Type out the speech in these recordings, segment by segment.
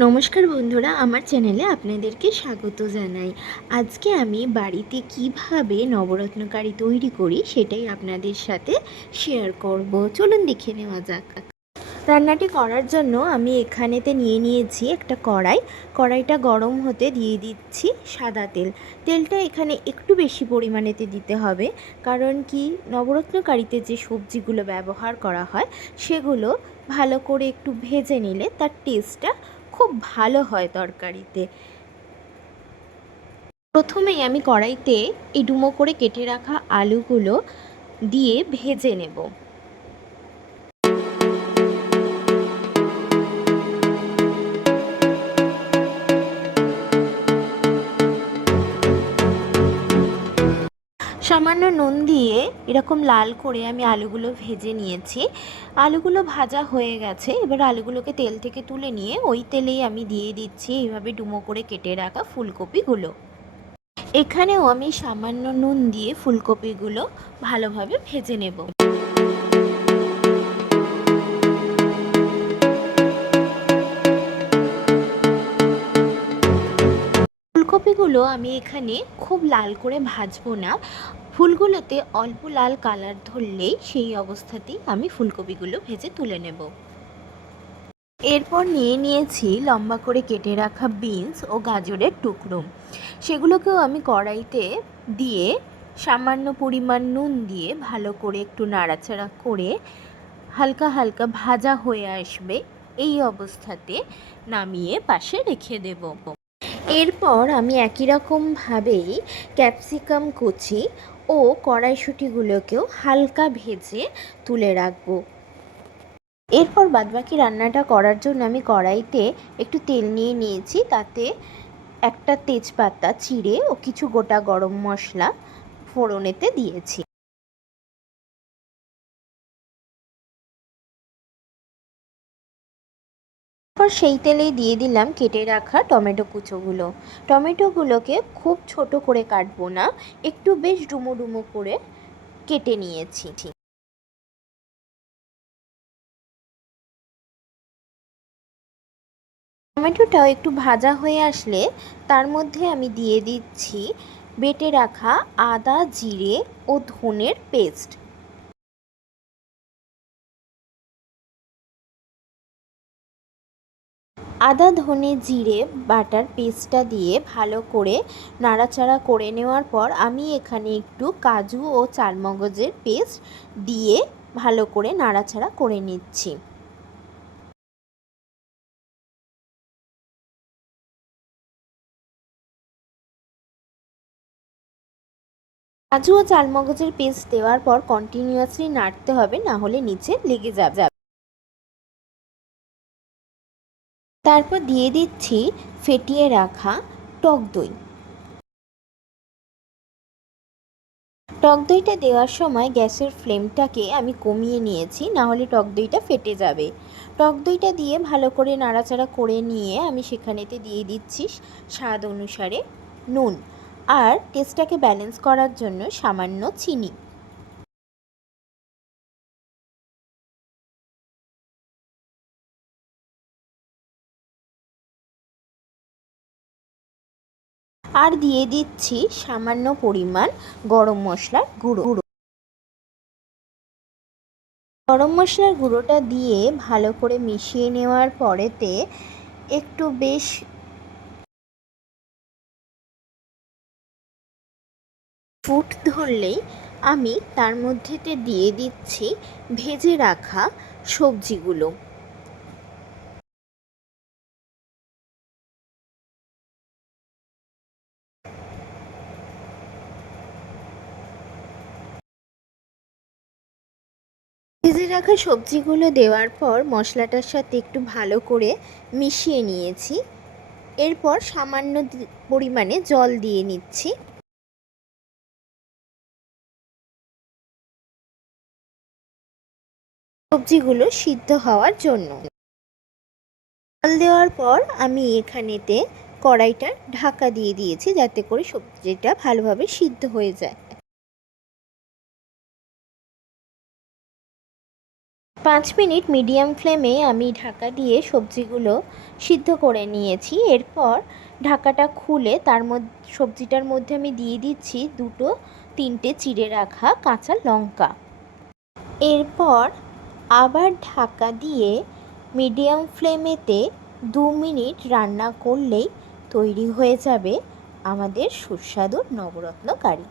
নমস্কার বন্ধুরা, আমার চ্যানেলে আপনাদেরকে স্বাগত জানাই। আজকে আমি বাড়িতে কীভাবে নবরত্ন কারি তৈরি করি সেটাই আপনাদের সাথে শেয়ার করব। চলুন দেখে নেওয়া যাক। রান্নাটি করার জন্য আমি এখানেতে নিয়ে নিয়েছি একটা কড়াই। কড়াইটা গরম হতে দিয়ে দিচ্ছি সাদা তেল। তেলটা এখানে একটু বেশি পরিমাণেতে দিতে হবে। কারণ কি? নবরত্ন কারিতে যে সবজিগুলো ব্যবহার করা হয়, সেগুলো ভালো করে একটু ভেজে নিলে তার টেস্টটা খুব ভালো হয় তরকারিতে। প্রথমেই আমি কড়াইতে এই ডুমো করে কেটে রাখা আলুগুলো দিয়ে ভেজে নেব। সামান্য নুন দিয়ে এরকম লাল করে আমি আলুগুলো ভেজে নিয়েছি। আলুগুলো ভাজা হয়ে গেছে। এবার আলুগুলোকে তেল থেকে তুলে নিয়ে ওই তেলেই আমি দিয়ে দিচ্ছি এইভাবে ডুমো করে কেটে রাখা ফুলকপিগুলো। এখানেও আমি সামান্য নুন দিয়ে ফুলকপিগুলো ভালোভাবে ভেজে নেব। ফুলকপিগুলো আমি এখানে খুব লাল করে ভাজবো না। ফুলগুলোতে অল্প লাল কালার ধরলেই সেই অবস্থাতেই আমি ফুলকপিগুলো ভেজে তুলে নেব। এরপর নিয়ে নিয়েছি লম্বা করে কেটে রাখা বিনস ও গাজরের টুকরো। সেগুলোকেও আমি কড়াইতে দিয়ে সামান্য পরিমাণ নুন দিয়ে ভালো করে একটু নাড়াচাড়া করে হালকা হালকা ভাজা হয়ে আসবে এই অবস্থাতে নামিয়ে পাশে রেখে দেব। এরপর আমি একই রকমভাবেই ক্যাপসিকাম কুচি ও কড়াইশুঁটিগুলোকেও হালকা ভেজে তুলে রাখব। এরপর বাদবাকি রান্নাটা করার জন্য আমি কড়াইতে একটু তেল নিয়ে নিয়েছি, তাতে একটা তেজপাতা, চিড়ে ও কিছু গোটা গরম মশলা ফোড়নেতে দিয়েছি। সেই তেলেই দিয়ে দিলাম কেটে রাখা টমেটো কুচোগুলো। টমেটোগুলোকে খুব ছোট করে কাটবো না, একটু বেশ ডুমো ডুমো করে কেটে নিয়েছি। টমেটোটাও একটু ভাজা হয়ে আসলে তার মধ্যে আমি দিয়ে দিচ্ছি বেটে রাখা আদা, জিরে ও ধনের পেস্ট। আদা, ধনে জিরে, বাটার পেস্টটা দিয়ে ভালো করে নাড়াচাড়া করে নেওয়ার পর আমি এখানে একটু কাজু ও চারমগজের পেস্ট দিয়ে ভালো করে নাড়াচাড়া করে নিচ্ছি। কাজু ও চালমগজের পেস্ট দেওয়ার পর কন্টিনিউয়াসলি নাড়তে হবে, না হলে নিচে লেগে যাবে। তারপর দিয়ে দিচ্ছি ফেটিয়ে রাখা টক দই। টক দইটা দেওয়ার সময় গ্যাসের ফ্লেমটাকে আমি কমিয়ে নিয়েছি না হলে টক দইটা ফেটে যাবে। টক দইটা দিয়ে ভালো করে নাড়াচাড়া করে নিয়ে আমি সেখানেতে দিয়ে দিচ্ছি স্বাদ অনুসারে নুন। আর টেস্টটাকে ব্যালেন্স করার জন্য সামান্য চিনি। আর দিয়ে দিচ্ছি সামান্য পরিমাণ গরম মশলার গুঁড়ো। গরম মশলার গুঁড়োটা দিয়ে ভালো করে মিশিয়ে নেওয়ার পরেতে একটু বেশ ফুট ধরলেই আমি তার মধ্যেতে দিয়ে দিচ্ছি ভেজে রাখা সবজিগুলো ভেজে রাখা সবজিগুলো দেওয়ার পর মশলাটার সাথে একটু ভালো করে মিশিয়ে নিয়েছি। এরপর সামান্য পরিমাণে জল দিয়ে নিচ্ছি। সবজিগুলো সিদ্ধ হওয়ার জন্য। জল দেওয়ার পর আমি এখানেতে কড়াইটা ঢাকা দিয়ে দিয়েছি যাতে করে সবজিটা ভালোভাবে সিদ্ধ হয়ে যায়। পাঁচ মিনিট মিডিয়াম ফ্লেমে আমি ঢাকা দিয়ে সবজিগুলো সিদ্ধ করে নিয়েছি। এরপর ঢাকাটা খুলে তার মধ্যে, সবজিটার মধ্যে আমি দিয়ে দিচ্ছি দুটো, তিনটে চিড়ে রাখা কাঁচা লঙ্কা। এরপর আবার ঢাকা দিয়ে মিডিয়াম ফ্লেমেতে দু মিনিট রান্না করলেই তৈরি হয়ে যাবে আমাদের সুস্বাদু নবরত্ন কারি।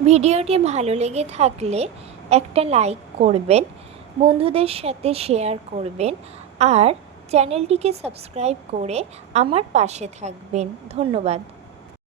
ভিডিওটি ভালো লেগে থাকলে একটা লাইক করবেন বন্ধুদের সাথে শেয়ার করবেন আর চ্যানেলটিকে সাবস্ক্রাইব করে আমার পাশে থাকবেন। ধন্যবাদ।